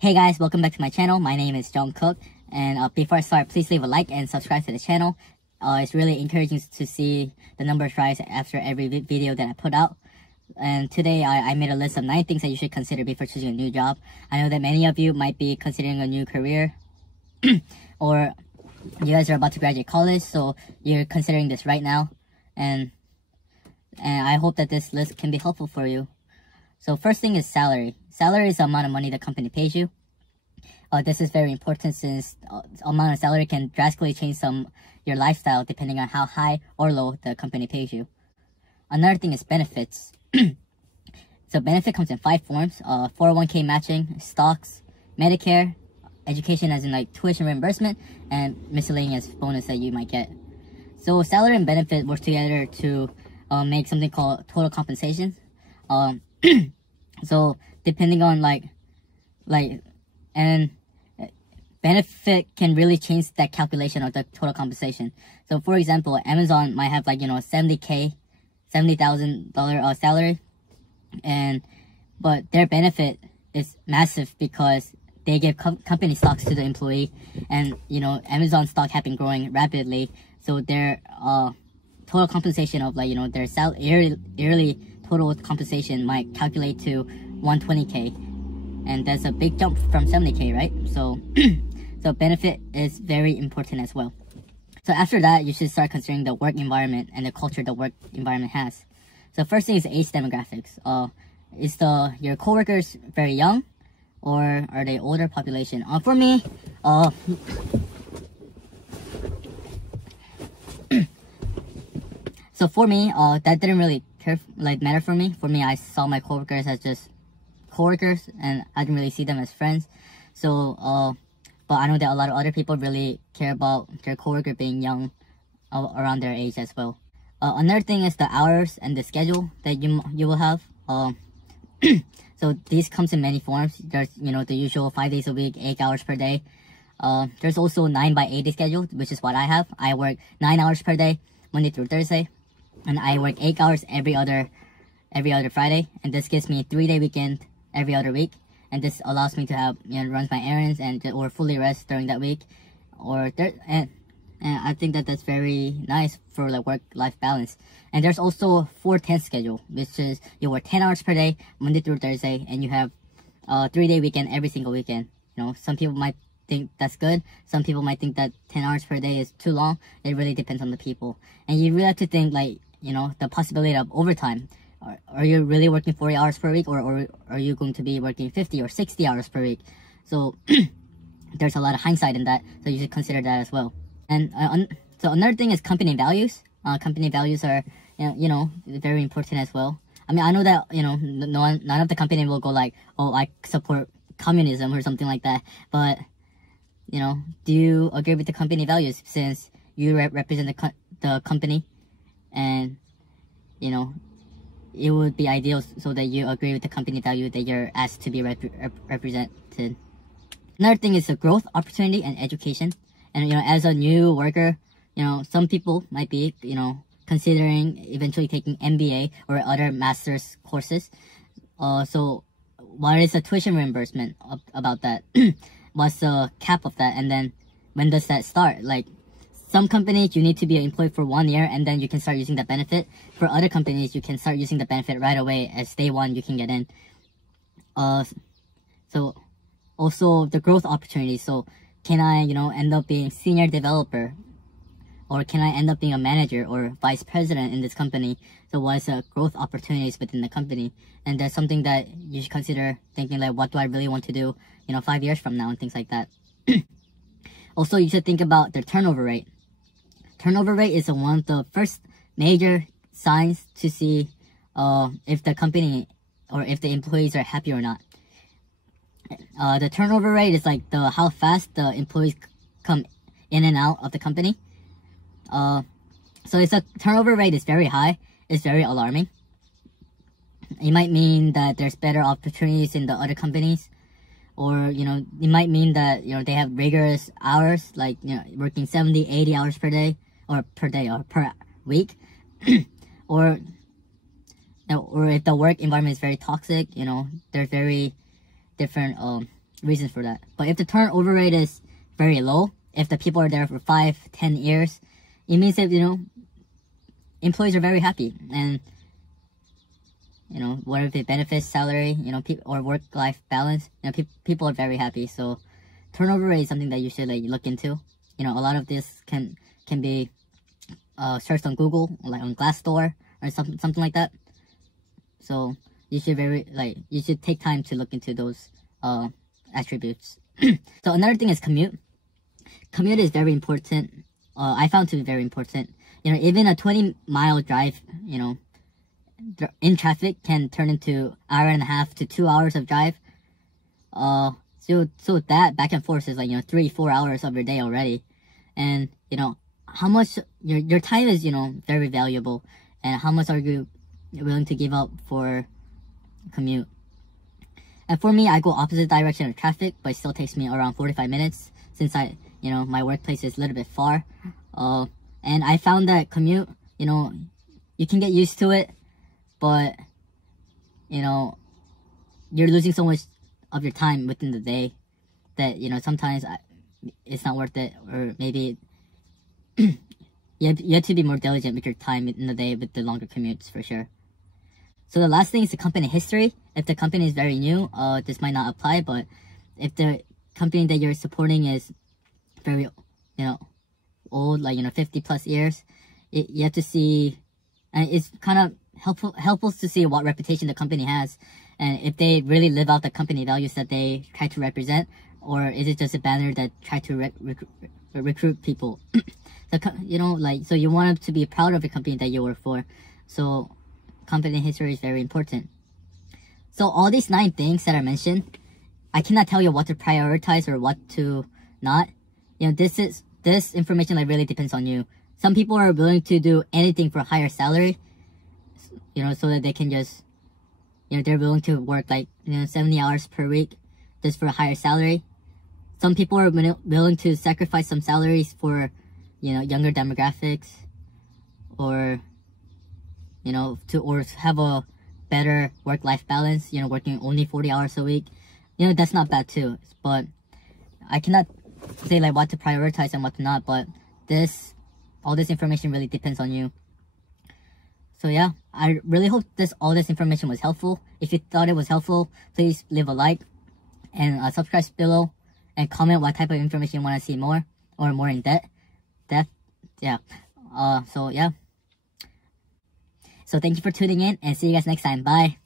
Hey guys, welcome back to my channel. My name is JSKook, and before I start, please leave a like and subscribe to the channel. It's really encouraging to see the numbers rise after every video that I put out. And today I made a list of 9 things that you should consider before choosing a new job. I know that many of you might be considering a new career or you guys are about to graduate college, so you're considering this right now. And I hope that this list can be helpful for you. So first thing is salary. Salary is the amount of money the company pays you. This is very important since amount of salary can drastically change your lifestyle depending on how high or low the company pays you. Another thing is benefits. So benefit comes in 5 forms: 401k matching, stocks, Medicare, education as in like tuition reimbursement, and miscellaneous bonus that you might get. So salary and benefit work together to make something called total compensation. So depending on and benefit can really change that calculation of the total compensation. So for example, Amazon might have $70,000 salary, but their benefit is massive because they give company stocks to the employee, and Amazon stock have been growing rapidly, so their total compensation of their yearly total compensation might calculate to 120k, and that's a big jump from 70k, right? So so benefit is very important as well. So after that, you should start considering the work environment and the culture the work environment has. So first thing is age demographics. Is your coworkers very young, or are they older population? For me, so for me, that didn't really matter for me. For me, I saw my coworkers as just coworkers, and I didn't really see them as friends. So, but I know that a lot of other people really care about their coworker being young, around their age as well. Another thing is the hours and the schedule that you will have. So these comes in many forms. There's the usual 5 days a week, 8 hours per day. There's also 9x80 schedule, which is what I have. I work 9 hours per day, Monday through Thursday, and I work 8 hours every other Friday, and this gives me a 3-day weekend every other week, and this allows me to have runs my errands or fully rest during that week, and I think that that's very nice for work-life balance. And there's also 4-10 schedule, which is you work 10 hours per day, Monday through Thursday, and you have a 3-day weekend every single weekend. Some people might think that's good. Some people might think that 10 hours per day is too long. It really depends on the people. And you really have to think the possibility of overtime. Are you really working 40 hours per week, or are you going to be working 50 or 60 hours per week? So there's a lot of hindsight in that, so you should consider that as well. And so another thing is company values. Company values are very important as well. I mean, I know that none of the company will go oh, I support communism or something like that, but do you agree with the company values, since you represent the company, and it would be ideal so that you agree with the company value that you're asked to be represented. Another thing is the growth opportunity and education. And as a new worker, some people might be considering eventually taking MBA or other master's courses. So what is the tuition reimbursement about that? What's the cap of that? And then when does that start? Some companies, you need to be an employee for 1 year, and then you can start using the benefit. For other companies, you can start using the benefit right away. As day 1, you can get in. So also the growth opportunities. So can I, end up being senior developer, or can I end up being a manager or vice president in this company? So what's the growth opportunities within the company? And that's something that you should consider thinking, what do I really want to do, 5 years from now, and things like that. Also, you should think about the turnover rate. Turnover rate is one of the first major signs to see if the company or if the employees are happy or not. The turnover rate is how fast the employees come in and out of the company. So if the turnover rate is very high, it's very alarming. It might mean that there's better opportunities in the other companies, or it might mean that they have rigorous hours, working 70, 80 hours per day, or per week, or if the work environment is very toxic, there's very different reasons for that. But if the turnover rate is very low, if the people are there for 5-10 years, it means that, you know, employees are very happy. And, you know, what if it benefits salary, you know, or work-life balance, you know, people are very happy. So turnover rate is something that you should like look into. You know, a lot of this can be searched on Google, like on Glassdoor or something like that. So you should take time to look into those attributes. So another thing is commute. Commute is very important. I found to be very important. You know, even a 20-mile drive, you know, in traffic can turn into 1.5 to 2 hours of drive. So that back and forth is like, you know, 3-4 hours of your day already. And, you know, how much your time is, you know, very valuable. And how much are you willing to give up for commute? And for me, I go opposite direction of traffic, but it still takes me around 45 minutes since you know, my workplace is a little bit far. And I found that commute, you know, you can get used to it, but, you know, you're losing so much of your time within the day that, you know, sometimes it's not worth it, or maybe you have to be more diligent with your time in the day with the longer commutes for sure. So the last thing is the company history. If the company is very new, this might not apply, but if the company that you're supporting is very, you know, old, like, you know, 50+ years, you have to see, and it's kind of helpful to see what reputation the company has, and if they really live out the company values that they try to represent, or is it just a banner that try to recruit people. So, you know, like, so you want to be proud of the company that you work for. So company history is very important. So all these 9 things that I mentioned, I cannot tell you what to prioritize or what to not. You know, this information like really depends on you. Some people are willing to do anything for a higher salary, you know, so that they can just, you know, they're willing to work like, you know, 70 hours per week just for a higher salary. Some people are willing to sacrifice some salaries for, you know, younger demographics, or, you know, or have a better work-life balance, you know, working only 40 hours a week. You know, that's not bad too. But I cannot say like what to prioritize and what to not, but all this information really depends on you. So yeah, I really hope all this information was helpful. If you thought it was helpful, please leave a like and subscribe below, and comment what type of information you want to see more, or more in depth. Yeah. So yeah. So thank you for tuning in, and see you guys next time. Bye.